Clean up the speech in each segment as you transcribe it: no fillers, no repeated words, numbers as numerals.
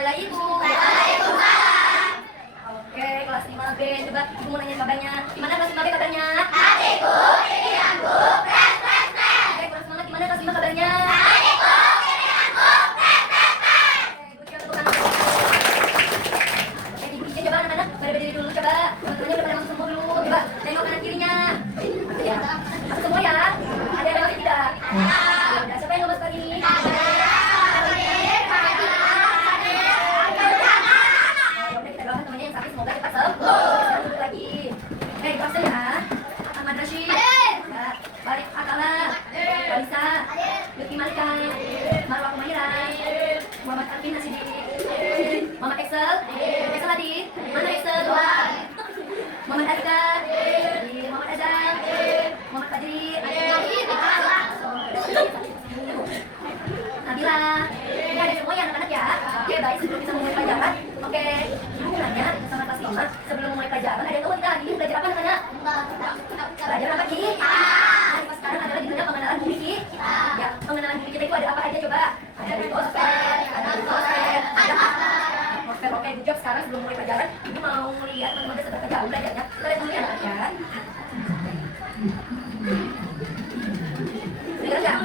Assalamualaikum. Waalaikumsalam. Oke, kelas 5B. Coba ibu mau nanya kabarnya. Gimana kelas 5B kabarnya? Adikku, ini aku, keren, keren, keren. Oke, kurang semangat. Gimana kelas 5 kabarnya? Adikku, ini aku, keren, keren, keren. Oke, ibu coba tepuk tangan. Oke, ibu coba anak-anak pada berdiri dulu. Coba teman-temannya udah pada masuk semua dulu. Coba tengok kanan kirinya. Ya, masuk semua ya. Ada yang masih tidak? Ada. Siapa yang lemas pagi? Semoga cepat sembuh. Sekarang duduk lagi. Kelas ya. Ahmad Rashid. Ya. Balik Akala. Balisa. Lutfi Malika. Marwa Kumaira. Muhammad Alvin Hasidi. Muhammad Excel. Excel Adit. Mana Excel? Muhammad Azka. Muhammad Adam. Muhammad Fadri. Nabila. Ini ada semua ya anak-anak ya. Oke, baik, sebelum bisa memulai pelajaran. Oke, ibu mau nanya sama kelas 5, sebelum memulai pelajaran ada yang tahu kita ini belajar apa namanya? Belajar apa Ki? Nah, sekarang adalah judulnya pengenalan bumi Ki. Ya, pengenalan bumi kita itu ada apa aja coba? Ada litosfer, ada atmosfer. Oke, good job. Sekarang sebelum mulai pelajaran, ibu mau lihat teman-teman seberapa jauh belajarnya. Kita lihat dulu ya anak ya. Dengar nggak?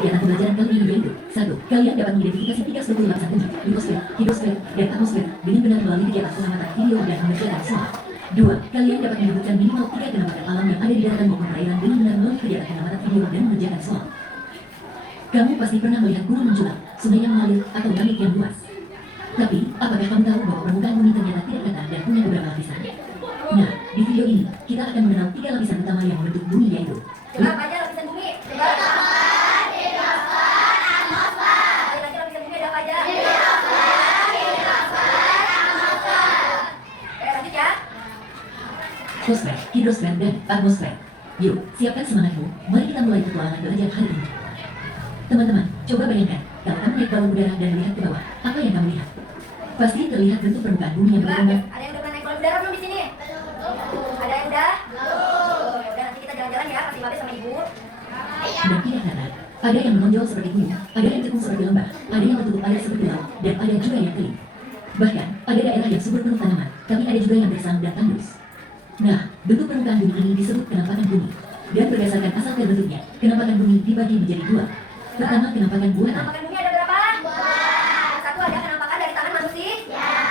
Kegiatan pembelajaran kali ini yaitu 1. Kalian dapat mengidentifikasi 3 struktur lapisan bumi, litosfer, hidrosfer, dan atmosfer dengan benar melalui kegiatan pengamatan video dan mengerjakan soal. 2. Kalian dapat menyebutkan minimal 3 kenampakan alam yang ada di daratan maupun perairan dengan benar melalui kegiatan pengamatan video dan mengerjakan soal. Kamu pasti pernah melihat gunung menjulang, sungai yang mengalir, atau langit yang luas. Tapi, apakah kamu tahu bahwa permukaan bumi ternyata tidak rata dan punya beberapa lapisan? Nah, di video ini, kita akan mengenal 3 lapisan utama yang membentuk bumi yaitu Coba apa aja lapisan bumi? Coba. Atmosfer, hidrosfer, dan atmosfer. Yuk, siapkan semangatmu. Mari kita mulai petualangan belajar hari ini. Teman-teman, coba bayangkan, kalau kamu naik balon udara dan melihat ke bawah, apa yang kamu lihat? Pasti terlihat bentuk permukaan bumi yang bergelombang. Ada yang udah pernah naik balon udara belum di sini? Ada yang udah? Belum. Ya udah, nanti kita jalan-jalan ya, kasih babe sama ibu. Dan tidak rata. Ada yang menonjol seperti gunung, ada yang cekung seperti lembah, ada yang tertutup air seperti laut, dan ada juga yang kering. Bahkan, ada daerah yang subur penuh tanaman, tapi ada juga yang gersang dan tandus. Nah, bentuk permukaan bumi ini disebut kenampakan bumi. Dan berdasarkan asal dan bentuknya, kenampakan bumi dibagi menjadi 2. Pertama, kenampakan buatan. Kenampakan bumi ada berapa? 2. Satu, ada kenampakan dari tangan manusia.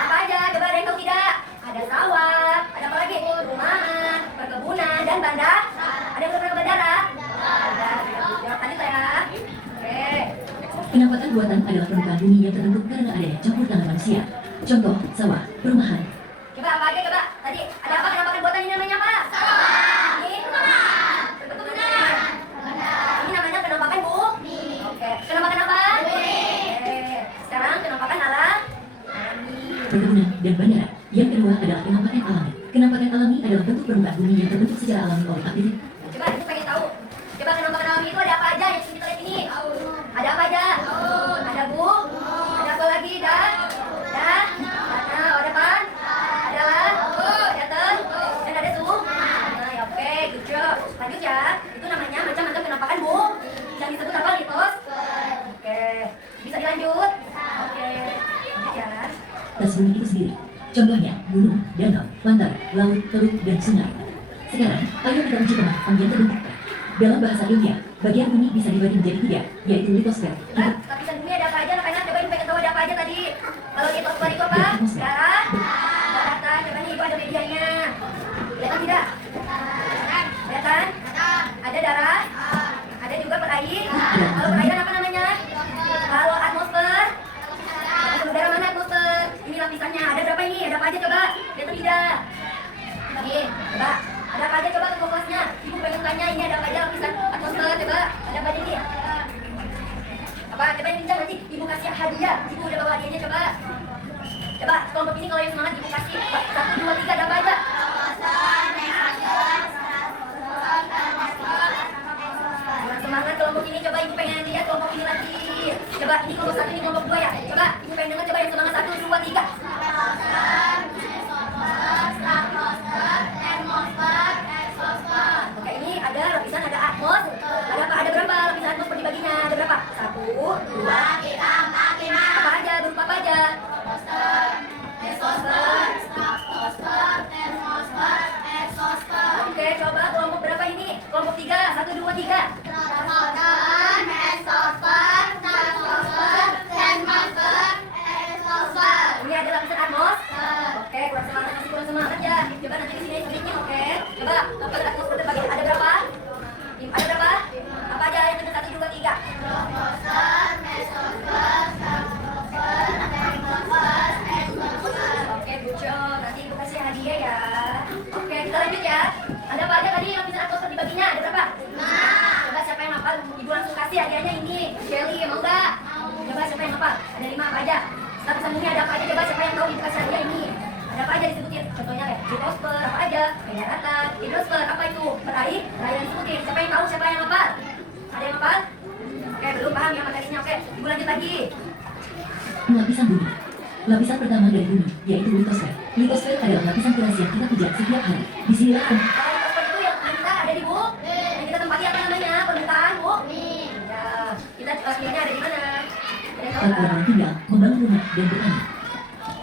Apa aja? Coba ada yang tahu tidak? Ada sawah, ada apa lagi? Rumahan, perkebunan, dan bandar. Ada yang udah pernah ke bandara? Ada. Jawab tadi ya. Oke. Kenampakan buatan adalah permukaan bumi yang terbentuk karena adanya campur tangan manusia. Contoh, sawah, perumahan. Coba apa aja coba? Tadi ada apa kenampakan buatan ini namanya apa? Sawah. Ini perkebunan. Ini namanya kenampakan bumi. Oke. Kenampakan apa? Bumi. Oke. Sekarang kenampakan alami. Perkebunan dan bandara. Yang kedua adalah kenampakan alami. Kenampakan alami adalah bentuk permukaan bumi yang terbentuk secara alami oleh aktivitas. Coba ibu pengen tahu. Coba kenampakan alami itu ada apa aja yang kita lihat ini? Ada apa aja? Ada bu? Ada apa lagi? Dan ada pan? Ada dan ada su. Nah, ya, oke, good job. Lanjut ya. Itu namanya macam-macam kenampakan bu. Yang disebut apa? Litos. Oke. Bisa dilanjut? Oke. Lanjut ya. Tas bumi itu sendiri. Contohnya, gunung, danau, pantai, laut, teluk, dan sungai. Sekarang, ayo kita uji pemakaian yang terbentuk. Dalam bahasa ilmiah, bagian bumi bisa dibagi menjadi 3, yaitu litosfer. Lapisan bumi ada apa aja? Anak-anak coba ibu pengen tahu ada apa aja tadi. Kalau litosfer itu apa? Darah. Daratan. Coba nih ibu ada medianya. Kelihatan tidak? Kelihatan? Ada darah. Ada juga perair. Kalau perairan apa namanya? Kalau atmosfer. Udara mana atmosfer? Ini lapisannya. Ada berapa ini? Ada apa aja coba? Lihat tidak? Nih, coba. Ada apa aja coba ke kelasnya? Ibu pengen tanya ini ada apa aja lapisan atmosfer? Coba. Ada apa aja nih? Apa? Coba yang pinjam nanti ibu kasih hadiah. Ibu udah bawa hadiahnya coba. Coba kelompok ini kalau yang semangat ibu kasih 1, 2, 3 ada apa aja? Semangat kelompok ini, coba ibu pengen lihat kelompok ini lagi. Coba ini kelompok 1, ini kelompok 2 ya. Coba ibu pengen dengar coba yang semangat 1, 2, 3. Oke, ini ada lapisan, ada atmos. Ada apa? Ada berapa lapisan atmos? tiga. Ini ada lapisan atmos. Oke, kurang semangat, masih kurang semangat ya. Coba nanti di sini sedikitnya, oke. Coba lapisan atmos terbagi ada berapa? Ada berapa? Apa aja yang ada 1, 2, 3? Oke, good job. Nanti ibu kasih hadiah ya. Oke, kita lanjut ya. Ada apa aja tadi lapisan atmos dibaginya? Ada berapa? Coba siapa yang hafal? Ibu langsung kasih hadiahnya ini. Shelly, mau nggak? Coba siapa yang hafal? Ada 5 apa aja? Lapisan ini ada apa aja? Coba siapa yang tahu ibu kasih hadiah ini? Ada apa aja disebutin? Contohnya kayak litosfer, apa aja? Kayak daratan, hidrosfer, apa itu? Peraih, yang disebutin. Siapa yang tahu? Siapa yang hafal? Ada yang hafal? Oke, belum paham ya materinya. Oke, ibu lanjut lagi. Lapisan bumi. Lapisan pertama dari bumi, yaitu litosfer. Litosfer adalah lapisan keras yang kita pijak setiap hari. Disinilah Kalau litosfer itu yang kita ada di bu, yang kita tempati apa namanya? Permukaan bu. Ya, kita aslinya ada di mana? Ada yang tahu nggak? orang tinggal, membangun rumah, dan bertani.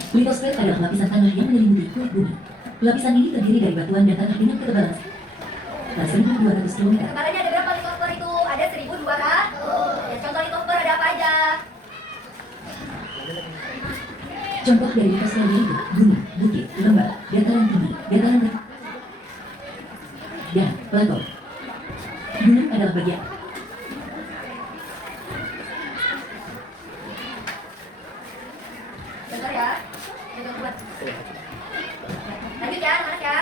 Litosfer adalah lapisan tanah yang menyelimuti kulit bumi. Lapisan ini terdiri dari batuan dan tanah dengan ketebalan 1.200 km. Ketebalannya ada berapa litosfer itu? Ada 1.200. Ya, contoh litosfer ada apa aja? Contoh dari litosfer yaitu gunung, bukit, lembah, dataran tinggi, dataran rendah, dan plato. Gunung adalah bagian Bentar ya. Bentar, buat. Lanjut ya, anak ya.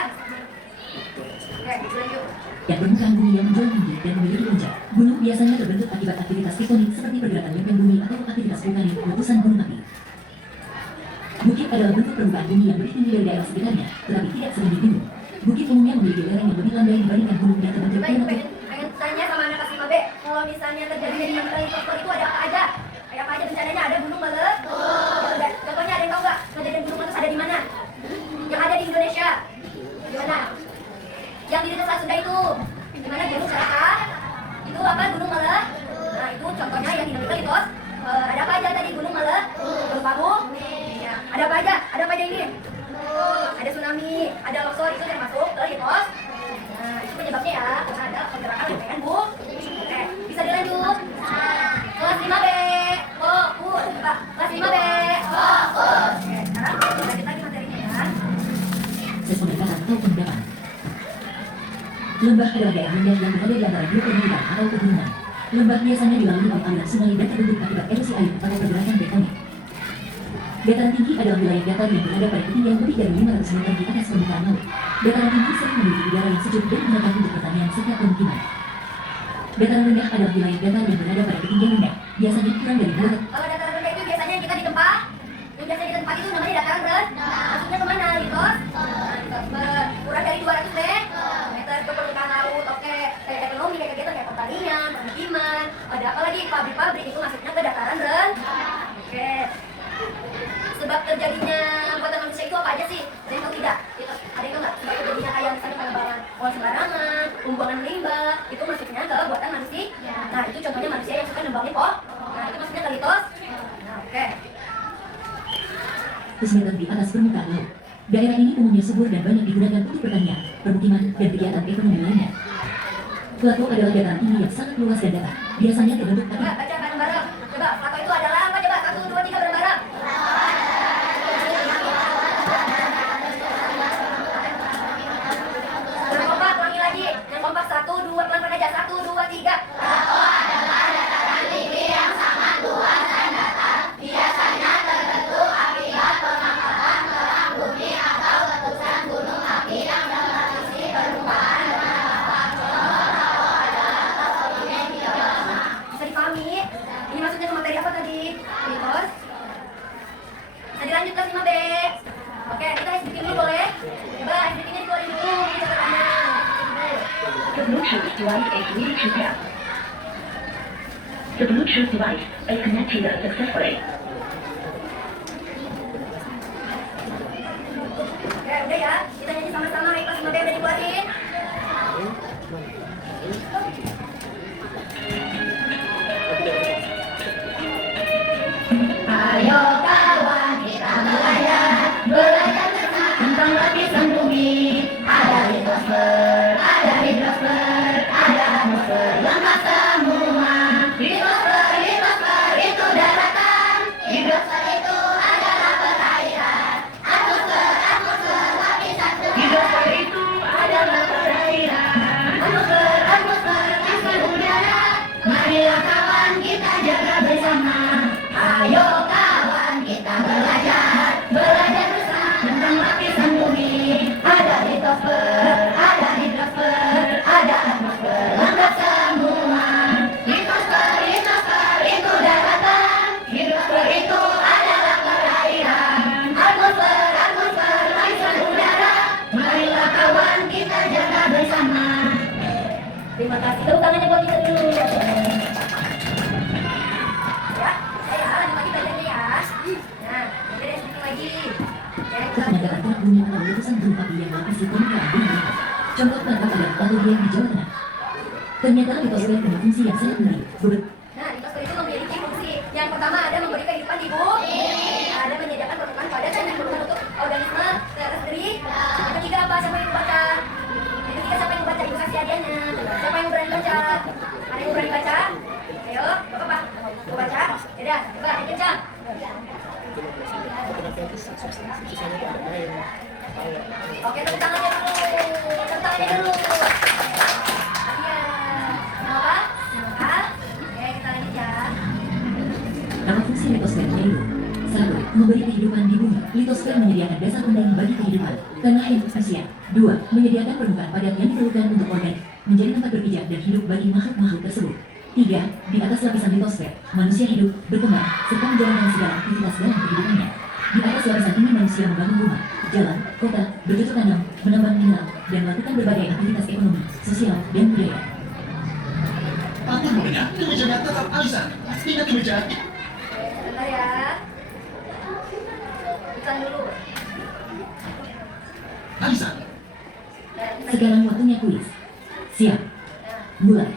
Oke, lanjut. yang permukaan bumi yang menjulang tinggi dan memiliki puncak. Gunung biasanya terbentuk akibat aktivitas tektonik seperti pergerakan lempeng bumi atau aktivitas vulkanik letusan gunung api. Bukit adalah bentuk permukaan bumi yang lebih tinggi dari daerah sekitarnya, tetapi tidak setinggi gunung. Bukit umumnya memiliki lereng yang lebih landai dibandingkan gunung yang terbentuk Coba ibu dari pengen tanya sama anak kelas 5B. Kalau misalnya terjadi di mana litosfer itu ada apa aja? Kayak apa aja bencananya? Ada gunung meletus. Contohnya ada yang tahu nggak? Kejadian gunung meletus ada di mana? Yang ada di Indonesia. Di mana? Yang di Selat Sunda itu. Di mana gunung Salaka? Itu apa? Gunung meletus. Nah itu contohnya yang di Indonesia litos. Ada apa aja tadi gunung meletus? Gunung Babu. Ya. Ada apa aja? Ada apa aja ini? Ada tsunami, ada longsor, itu termasuk ke litos. Nah, itu penyebabnya ya, karena ada pergerakan lempengan bu. Oke, bisa dilanjut. Kelas 5B, fokus. Pak, kelas 5B, fokus. Oke, sekarang lanjut lagi materinya ya. proses pendekatan atau pendapan. Lembah adalah daerah rendah yang berada di antara dua perbukitan atau pegunungan. Lembah biasanya dilalui oleh aliran sungai dan terbentuk akibat erosi air atau pergerakan tektonik. Dataran tinggi adalah wilayah datar yang berada pada ketinggian lebih dari 500 meter di atas permukaan laut. Dataran tinggi sering memiliki udara yang sejuk dan digunakan untuk pertanian serta pemukiman. Dataran rendah adalah wilayah datar yang berada pada ketinggian rendah, biasanya kurang dari 200. Kalau dataran rendah itu biasanya kita di tempat, yang biasanya di tempat itu namanya dataran rendah. Maksudnya kemana? Litos? Kurang dari 200 meter ke permukaan laut. Oke, kayak ekonomi, kayak kegiatan kayak pertanian, pemukiman, ada apa lagi? Pabrik-pabrik itu masuknya ke dataran rendah. Oke. Sebab terjadinya buatan manusia itu apa aja sih? Ada yang tahu tidak? Ada yang tahu nggak? Sebab terjadinya kayak misalnya penambangan uang sembarangan, pembuangan limbah, itu masuknya ke buatan manusia. Nah itu contohnya manusia yang suka nembangin pohon. Nah itu masuknya ke litos. Nah oke. 100 meter di atas permukaan laut. Daerah ini umumnya subur dan banyak digunakan untuk pertanian, permukiman, dan kegiatan ekonomi lainnya. Plato adalah dataran tinggi yang sangat luas dan datar. Biasanya terbentuk Coba baca bareng-bareng. Coba plato itu adalah apa? Coba 1, 2, 3 bareng-bareng. Yang kompak, ulangi lagi. Yang kompak 1, 2, pelan-pelan aja. 1, 2, 3. Bisa dipahami? Ini maksudnya ke materi apa tadi? Litos. Bisa dilanjut ke 5B. Oke, kita SBK dulu boleh? Coba SBK-nya dikeluarin dulu. Ini catatannya. The Bluetooth device is ready to pair. The Bluetooth device is connected successfully. Oke, udah ya. Kita nyanyi sama-sama. Ayo kelas 5B udah dikeluarin. Ayo kawan, kita belajar tentang lapisan bumi. Ada litosfer, ada hidrosfer, ada atmosfer. Ternyata litosfer punya fungsi yang sangat penting. Nah, litosfer itu memiliki fungsi. Yang pertama ada memberi kehidupan di bumi. Ada menyediakan permukaan padat dan berguna untuk organisme terrestriksi. Yang ketiga apa? Siapa yang baca? Yang ketiga siapa yang baca? Ibu kasih hadiahnya. Siapa yang berani baca? Ada yang berani baca? Ayo, bapak, mau baca? Yaudah, coba kencang. Oke, tepuk tangannya dulu. Tepuk tangannya dulu. Iya. Apa? Oke, kita lanjut ya. Apa fungsi litosfer yaitu 1. Memberi kehidupan di bumi. Litosfer menyediakan dasar penting bagi kehidupan tanah air manusia. 2. Menyediakan permukaan padat yang diperlukan untuk organ menjadi tempat berpijak dan hidup bagi makhluk-makhluk tersebut. 3. Di atas lapisan litosfer, manusia hidup, berkembang, serta menjalankan segala aktivitas dalam kehidupannya. Di atas lapisan ini manusia membangun rumah, jalan, kota, bercocok tanam, menambang mineral, dan melakukan berbagai aktivitas ekonomi, sosial, dan budaya. Tapi bolehnya, kemejanya tetap alisan. Ingat kemeja. Sebentar ya. Iklan dulu. Alisan. Sekarang waktunya kuis. Siap. Mulai.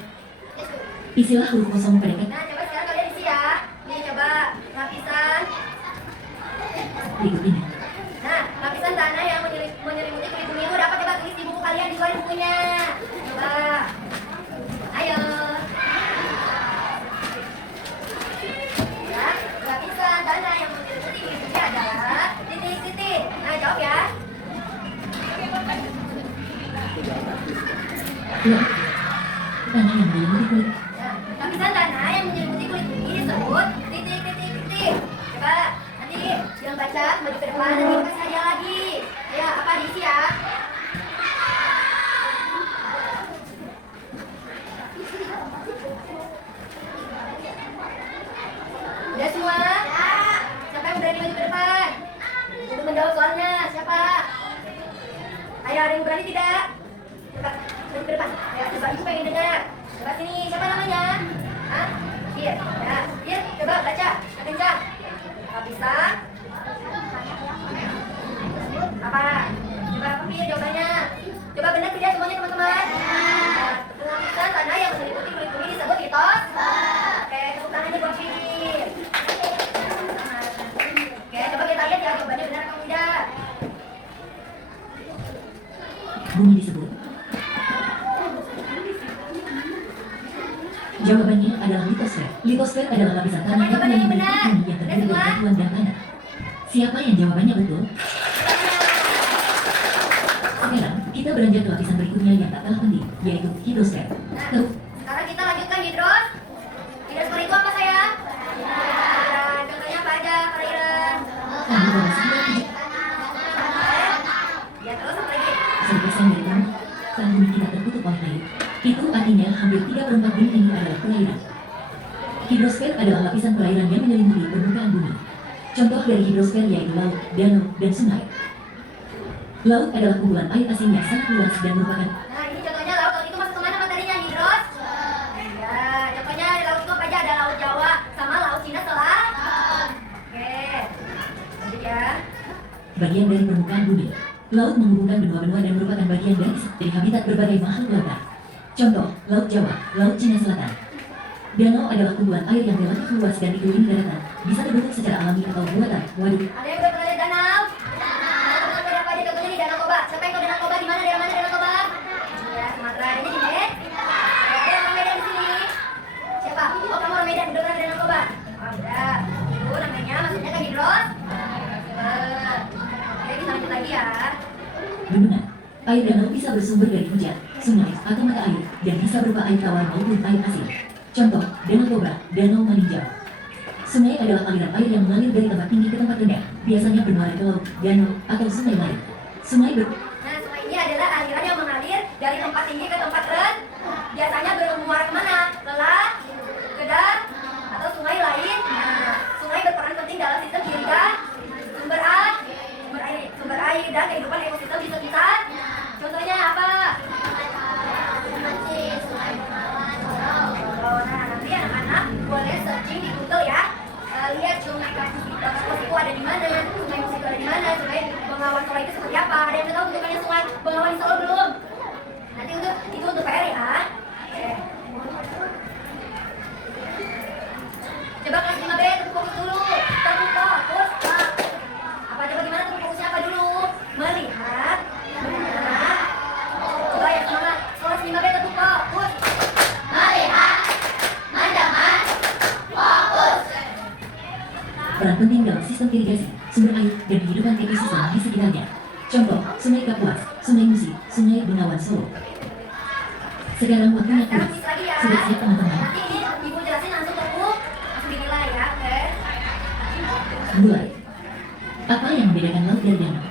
Isilah huruf kosong pada kata Nah, coba sekarang kalian isi ya. Nih, coba lapisan. berikut ini. Nah, lapisan tanah yang menyelimuti kulit bumi itu dapat coba tulis di buku kalian, di luar bukunya. Coba. Ayo. Ya, lapisan tanah yang menyelimuti kulit bumi adalah titik-titik. Nah, jawab ya. Loh. Tanah yang menyelimuti kulit. Nah, lapisan tanah yang menyelimuti kulit bumi disebut titik-titik-titik. Coba nanti yang baca maju ke depan, nanti kasih hadiah lagi. Ya, apa diisi ya? Udah semua? Siapa yang berani maju ke depan? Untuk menjawab soalnya, siapa? Ayo, ada yang berani tidak? Coba, maju ke depan. Ya, coba ibu pengen dengar. Coba sini, siapa namanya? Hah? Fir. Ya, Fir, coba baca. Kencang. Lapisan. Apa? Coba apa Fir jawabannya? Coba benar tidak semuanya teman-teman? Lapisan tanah yang menyelimuti kulit bumi disebut litos. Oke, tepuk tangannya buat Fir. Oke, coba kita lihat ya jawabannya benar atau tidak. Bumi disebut. Jawabannya adalah litosfer. Litosfer adalah lapisan tanah yang Jawabannya yang menyelimuti benar. bumi yang terdiri dari batuan dan tanah. Siapa yang jawabannya betul? Sekarang kita beranjak ke lapisan berikutnya yang tak kalah penting, yaitu hidrosfer. Nah, sekarang kita lanjutkan hidros. Hidrosfer itu apa sayang? Aliran. Contohnya apa aja, aliran? Kami berbahasa kita Ya, terus apa lagi? 1% dari permukaan bumi kita tertutup oleh air. Itu artinya hampir 3/4 bumi ini adalah perairan. Hidrosfer adalah lapisan perairan yang menyelimuti permukaan bumi. Contoh dari hidrosfer yaitu laut, danau, dan sungai. Laut adalah kumpulan air asin yang sangat luas dan merupakan Nah, ini contohnya laut. Laut itu masuk ke mana materinya? Hidros? Ya, contohnya laut itu apa aja? Ada laut Jawa sama laut Cina Selatan. Oke. Lanjut ya. bagian dari permukaan bumi. Laut menghubungkan benua-benua dan merupakan bagian dari habitat berbagai makhluk lautan. Contoh, Laut Jawa, Laut Cina Selatan. Danau adalah kumpulan air yang relatif luas dan dikelilingi daratan, bisa terbentuk secara alami atau buatan. Waduk. Ada yang udah pernah lihat danau? Danau ada apa aja contohnya nih? Danau Toba. Siapa yang tahu Danau Toba di mana? Daerah mana Danau Toba? Ya, Sumatera. Adanya di Medan. Ada yang orang Medan di sini? Siapa? Oh, kamu orang Medan. Udah pernah ke Danau Toba? Oh, udah. Itu namanya maksudnya kan hidros. Oke, kita lanjut lagi ya. Bendungan. Air danau bisa bersumber dari hujan, sungai, atau mata air, dan bisa berupa air tawar maupun air asin. Contoh, Danau Toba, Danau Maninjau. Sungai adalah aliran air yang mengalir dari tempat tinggi ke tempat rendah, biasanya bermuara ke laut, danau, atau sungai lain. Sungai Nah, sungai ini adalah aliran yang mengalir dari tempat tinggi ke tempat rendah. Biasanya bermuara kemana? Ke laut, ke darat, atau sungai lain. Nah, sungai berperan penting dalam sistem irigasi, sumber air dan kehidupan ekosistem di sekitar. Contohnya apa? Oh, nah nanti anak-anak boleh searching di Google ya. Lihat sungai Kapuas itu ada di mana, sungai Musi itu ada di mana, sungai Bengawan Solo itu seperti apa. Ada yang tahu bentukannya sungai Bengawan Solo belum? Nanti untuk peran penting dalam sistem irigasi, sumber air, dan kehidupan ekosistem di sekitarnya. Contoh, Sungai Kapuas, Sungai Musi, Sungai Bengawan Solo. Sekarang waktunya Sekarang kuis. kuis lagi ya. Sudah siap teman-teman? Nanti ini ibu jelasin langsung ke bu, langsung dinilai ya, oke? Mulai. Apa yang membedakan laut dari danau?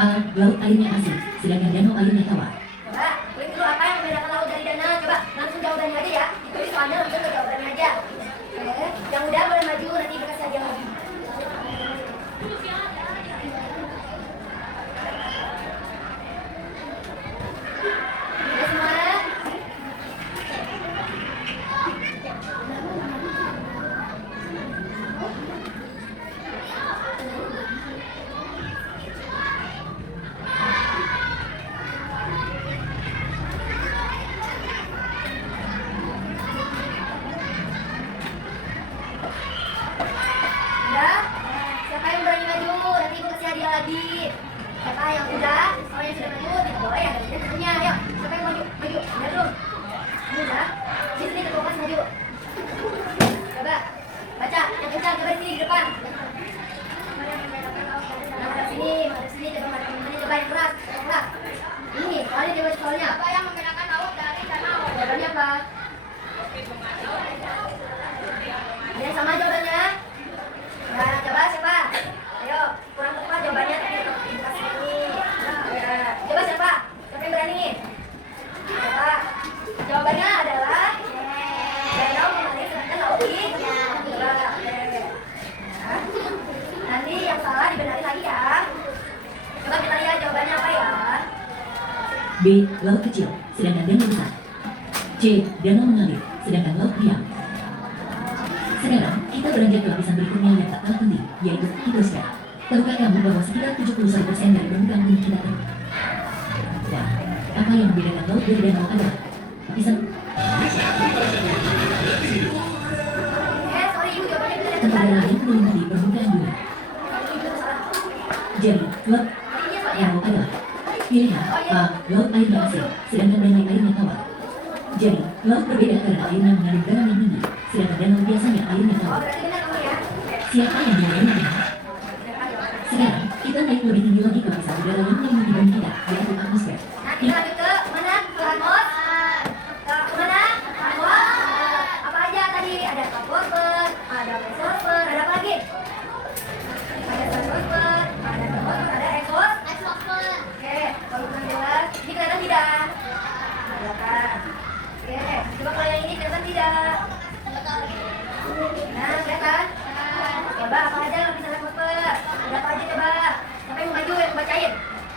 A. Laut airnya asin, sedangkan danau airnya tawar. Coba, klik dulu apa yang membedakan laut dari danau. Coba, langsung jawabannya aja ya. Itu soalnya langsung ke jawabannya aja. Oke, yang udah boleh maju, nanti ibu kasih hadiah lagi. Udah semua? Udah? Siapa yang berani maju? Nanti ibu kasih hadiah lagi. Siapa yang udah? Kalau yang sudah maju, tidak boleh ya. Tidak punya. Ayo, siapa yang maju? Maju. Udah belum? Ini udah. Di sini ketua kelas maju. Coba. Baca. Yang kencang. Coba di sini di depan. Menghadap sini. Menghadap sini. Coba menghadap sini. Coba yang keras. Yang keras. Ini. Kalian coba soalnya. Apa yang membedakan laut dari danau? Jawabannya apa? Ada yang sama jawabannya? Nah, coba siapa? Ayo, kurang tepat jawabannya tadi kasih ini. Ya. Coba siapa? Siapa yang berani? Coba. Jawabannya adalah danau mengalir sedangkan laut di. Coba. Ya. Nanti yang salah dibenarin lagi ya. Coba kita lihat jawabannya apa ya. B. Laut kecil, sedangkan danau besar. C. Danau mengalir, sedangkan laut diam. Sekarang, kita beranjak ke lapisan berikutnya yang tak kalah penting, yaitu hidrosfer. Tahukah kamu bahwa sekitar 71% dari permukaan bumi kita tenang? Dan, apa yang membedakan laut dari danau adalah lapisan Sorry ibu jawabannya kita lihat tempat bentar. dalam yang meliputi permukaan bumi. Jadi, laut danau adalah pilihan A. Laut airnya asin, sedangkan danau airnya tawar. Jadi, laut berbeda karena airnya mengandung garam yang tinggi, sedangkan danau biasanya airnya Oh, tawar. berarti benar kamu ya. Siapa yang menjawabnya benar? Sekarang, kita naik lebih tinggi lagi ke lapisan udara yang meliputi bumi kita, yaitu atmosfer. Nah, kita lanjut ke mana? Ke atmos. Ke mana? Atmos. Apa aja tadi? Ada troposfer, ada mesosfer, ada apa lagi? Ada stratosfer, ada troposfer, ada exosfer. Oke, kalau kurang jelas, ini kelihatan tidak? Kelihatan. Oke, coba kalau yang ini kelihatan tidak? Nah, kelihatan? Coba apa aja lapisan atmosfer? Ada apa aja coba? Siapa yang mau maju yang bacain?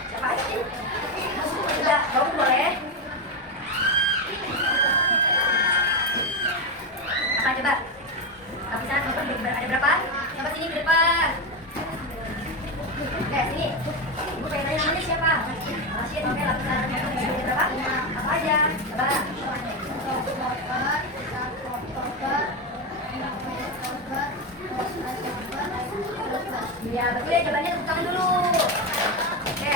Siapa aja sih? Udah, kamu boleh. Apa coba? Lapisan atmosfer ada berapa? Coba sini ke depan. Oke, sini. Ibu pengen tanya namanya siapa? Rashid, oke, lapisan atmosfer ada berapa? Apa aja? Coba. Ya, betul ya, jawabannya tepuk tangan dulu. Oke.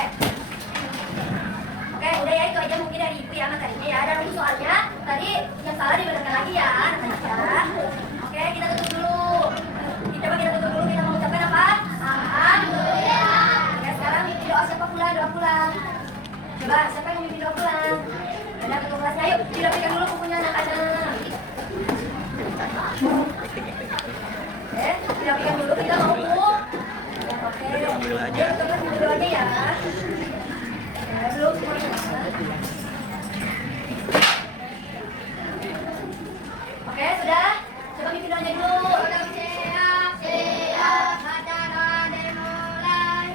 Oke, udah ya, itu aja mungkin dari ibu ya materinya ya. Dan untuk soalnya, tadi yang salah dibenarkan lagi ya, anak-anak. Oke, kita tutup dulu. Coba kita tutup dulu, kita mau ucapkan apa? Alhamdulillah. Oke, sekarang mimpi doa siapa pulang? Doa pulang. Coba, siapa yang mau mimpi doa pulang? Ada ketua kelasnya, ayo, dirapikan dulu bukunya anak-anak. Oke, dirapikan dulu, kita mau bu. Oke, ayo kita mimpi doanya ya. Belum semuanya. Oke, sudah? Coba mimpi doanya dulu. Siap. Baca doa dimulai.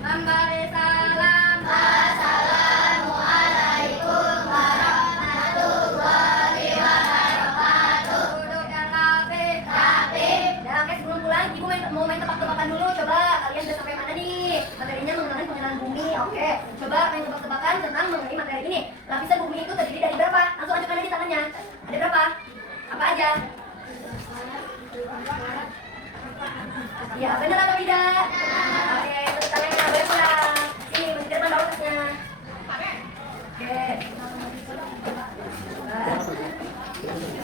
Memberi salam. Assalamualaikum warahmatullahi wabarakatuh. Duduk yang rapi. Rapi. Dan oke, sebelum pulang, ibu mau main tebak-tebakan dulu. Coba kalian kalian udah sampai mana nih? Materinya mengenai pengenalan bumi. Oke, coba main tebak-tebakan tentang mengenai materi ini. Lapisan bumi itu terdiri dari berapa? Langsung ajukan aja di tangannya. Ada berapa? Apa aja? Ya, benar atau tidak? Oke, tepuk tangannya, boleh pulang. Sini, masih di depan bawa tasnya. Oke.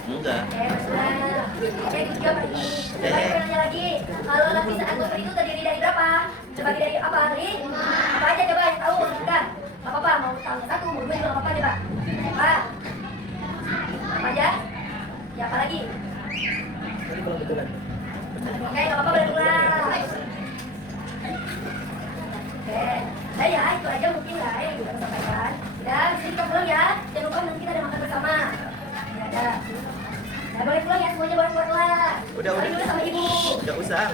Enggak. Oke, benar. Oke, good job hari ini. Coba kita nanya lagi. Kalau lapisan atmosfer itu terdiri dari berapa? Terbagi dari apa tadi? Apa aja coba yang tahu? Kan? Gak apa-apa, mau tahu satu, mau dua juga gak apa-apa coba. Apa? Apa aja? Ya, apa lagi? Oke, gak apa-apa, boleh pulang. Oke, nah ya itu aja mungkin lah yang bisa saya sampaikan. Dan sini kita pulang ya. Jangan lupa nanti kita ada makan bersama. Ya ada. Nah, boleh pulang ya semuanya, boleh keluar kelas. Udah. Mari dulu sama ibu. Enggak usah.